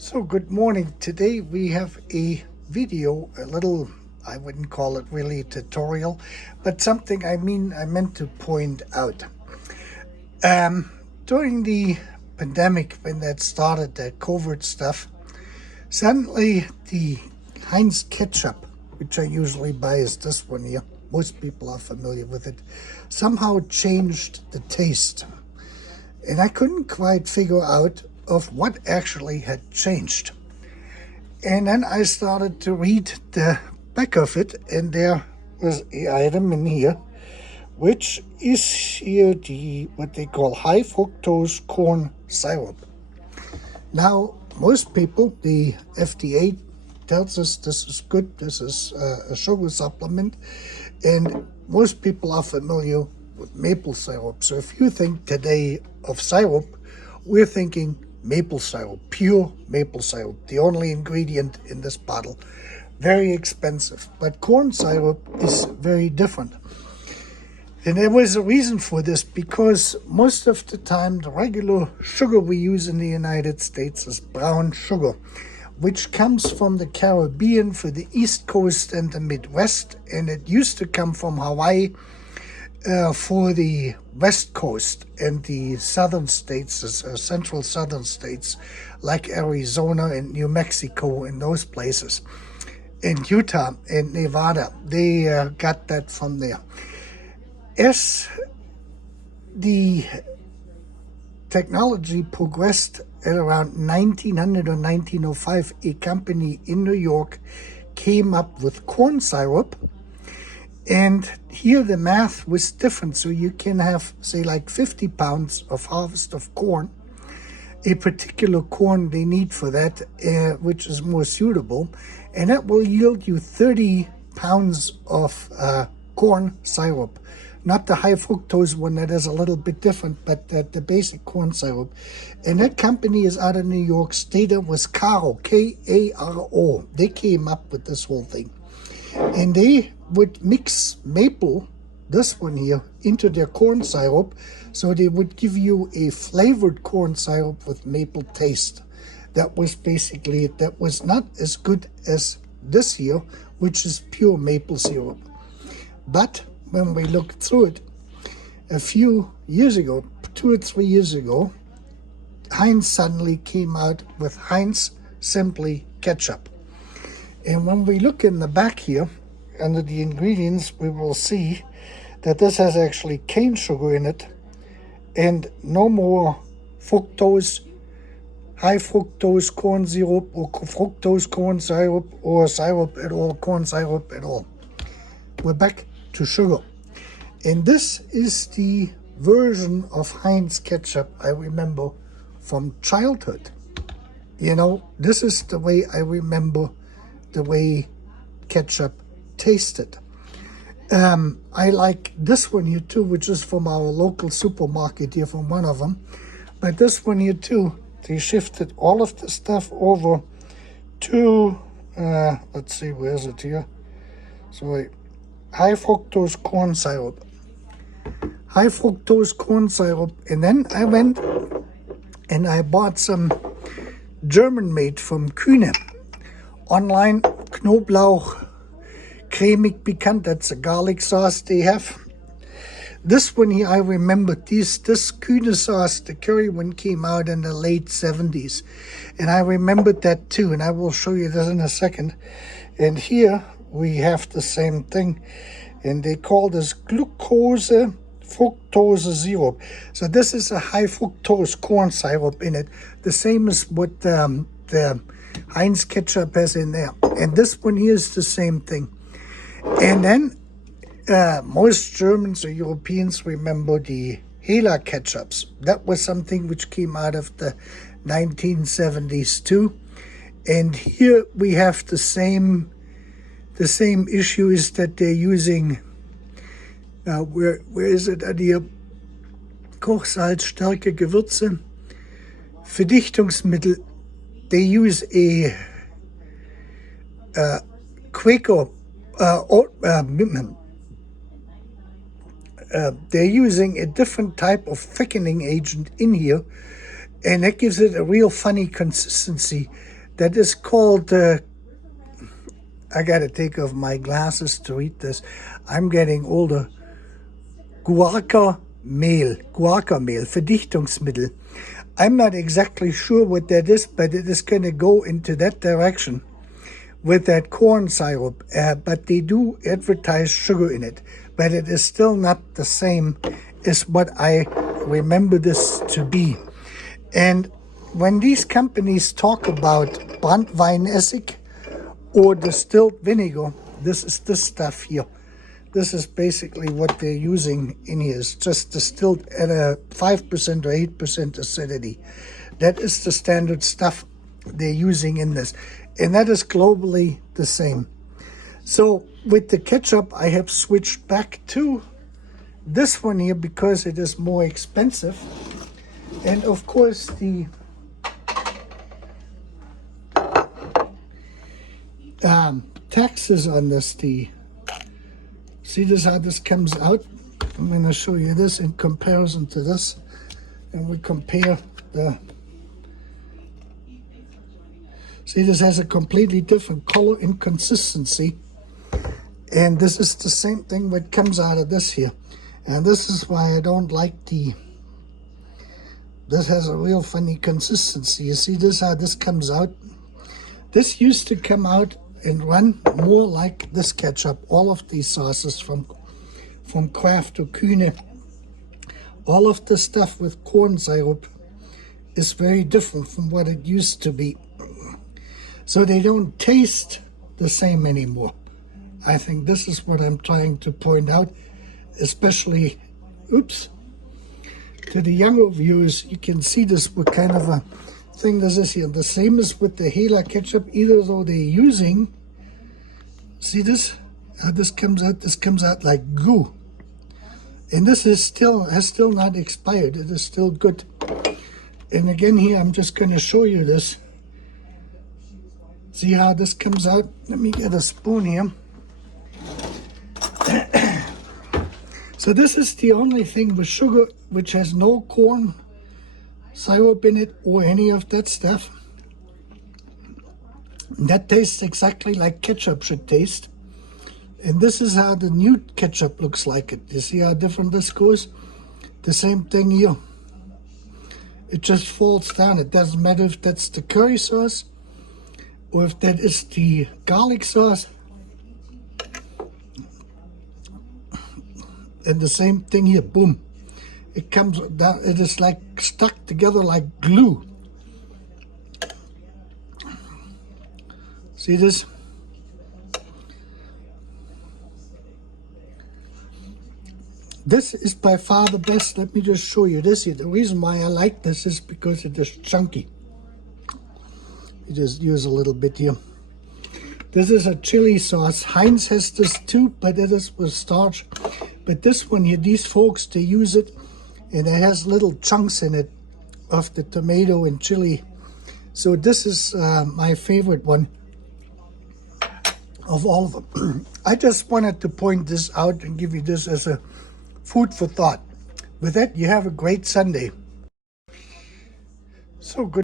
So good morning. Today we have a video, a little, I wouldn't call it really a tutorial, but something I meant to point out. During the pandemic, when that started, that COVID stuff, suddenly the Heinz ketchup, which I usually buy is this one here, most people are familiar with it, somehow changed the taste. And I couldn't quite figure out of what actually had changed. And then I started to read the back of it, and there was an item in here, which is here the what they call high fructose corn syrup. Now, most people, the FDA tells us this is good, this is a sugar supplement, and most people are familiar with maple syrup. So if you think today of syrup, we're thinking maple syrup, pure maple syrup, the only ingredient in this bottle. Very expensive, but corn syrup is very different. And there was a reason for this, because most of the time the regular sugar we use in the United States is brown sugar, which comes from the Caribbean for the East Coast and the Midwest, and it used to come from Hawaii for the West Coast and the southern states, central southern states, like Arizona and New Mexico and those places. And Utah and Nevada, they got that from there. As the technology progressed at around 1900 or 1905, a company in New York came up with corn syrup. And here the math was different. So you can have, say, like 50 pounds of harvest of corn, a particular corn they need for that, which is more suitable. And that will yield you 30 pounds of corn syrup. Not the high fructose one, that is a little bit different, but the basic corn syrup. And that company is out of New York State. It was Karo, K-A-R-O. They came up with this whole thing. And they would mix maple, this one here, into their corn syrup. So they would give you a flavored corn syrup with maple taste. That was basically it. That was not as good as this here, which is pure maple syrup. But when we looked through it, a few years ago, 2 or 3 years ago, Heinz suddenly came out with Heinz Simply Ketchup. And when we look in the back here, under the ingredients, we will see that this has actually cane sugar in it and no more fructose, high fructose corn syrup or fructose corn syrup or syrup at all, corn syrup at all. We're back to sugar. And this is the version of Heinz ketchup I remember from childhood. You know, this is the way I remember the way ketchup tasted. I like this one here too, which is from our local supermarket here, from one of them. But this one here too, they shifted all of the stuff over to, let's see, where is it here? Sorry, high fructose corn syrup. High fructose corn syrup. And then I went and I bought some German made from Kühne. Online, Knoblauch, cremig pikant, that's a garlic sauce they have. This one here, I remember, this Kühne sauce, the curry one, came out in the late 70s. And I remembered that too, and I will show you this in a second. And here we have the same thing. And they call this glucose fructose syrup. So this is a high fructose corn syrup in it, the same as what the Heinz ketchup has in there. And this one here is the same thing. And then most Germans or Europeans remember the Hela ketchups. That was something which came out of the 1970s too. And here we have the same issue, is that they're using, where is it at hier? Kochsalz, starke Gewürze, Verdichtungsmittel. They use a Quaker, they're using a different type of thickening agent in here, And that gives it a real funny consistency. That is called, I gotta take off my glasses to read this. I'm getting older. Guarca-Mehl, Verdichtungsmittel. I'm not exactly sure what that is, but it is going to go into that direction with that corn syrup. But they do advertise sugar in it, but it is still not the same as what I remember this to be. And when these companies talk about Brandweinessig or distilled vinegar, this is this stuff here. This is basically what they're using in here. It's just distilled at a 5% or 8% acidity. That is the standard stuff they're using in this. And that is globally the same. So with the ketchup, I have switched back to this one here because it is more expensive. And of course, the taxes on this, see this how this comes out? I'm going to show you this in comparison to this. And we compare the... See, this has a completely different color and consistency. And this is the same thing that comes out of this here. And this is why I don't like the... This has a real funny consistency. You see this, how this comes out? This used to come out and run more like this ketchup. All of these sauces from Kraft or Kühne, all of the stuff with corn syrup is very different from what it used to be. So they don't taste the same anymore. I think this is what I'm trying to point out, especially, to the younger viewers. You can see this, what kind of a thing this is here. The same as with the Hela ketchup, either though they're using, see this, how this comes out like goo. And this is has still not expired. It is still good. And again here, I'm just going to show you this. See how this comes out? Let me get a spoon here. So this is the only thing with sugar which has no corn syrup in it or any of that stuff. And that tastes exactly like ketchup should taste. And this is how the new ketchup looks like it. You see how different this goes? The same thing here. It just falls down. It doesn't matter if that's the curry sauce or if that is the garlic sauce. And the same thing here, boom. It comes down, it is like stuck together like glue. See this? This is by far the best. Let me just show you this here. The reason why I like this is because it is chunky. You just use a little bit here. This is a chili sauce. Heinz has this too, but it is with starch. But this one here, these folks, they use it, and it has little chunks in it of the tomato and chili. So this is my favorite one of all of them. I just wanted to point this out and give you this as a food for thought. With that, you have a great Sunday. So good.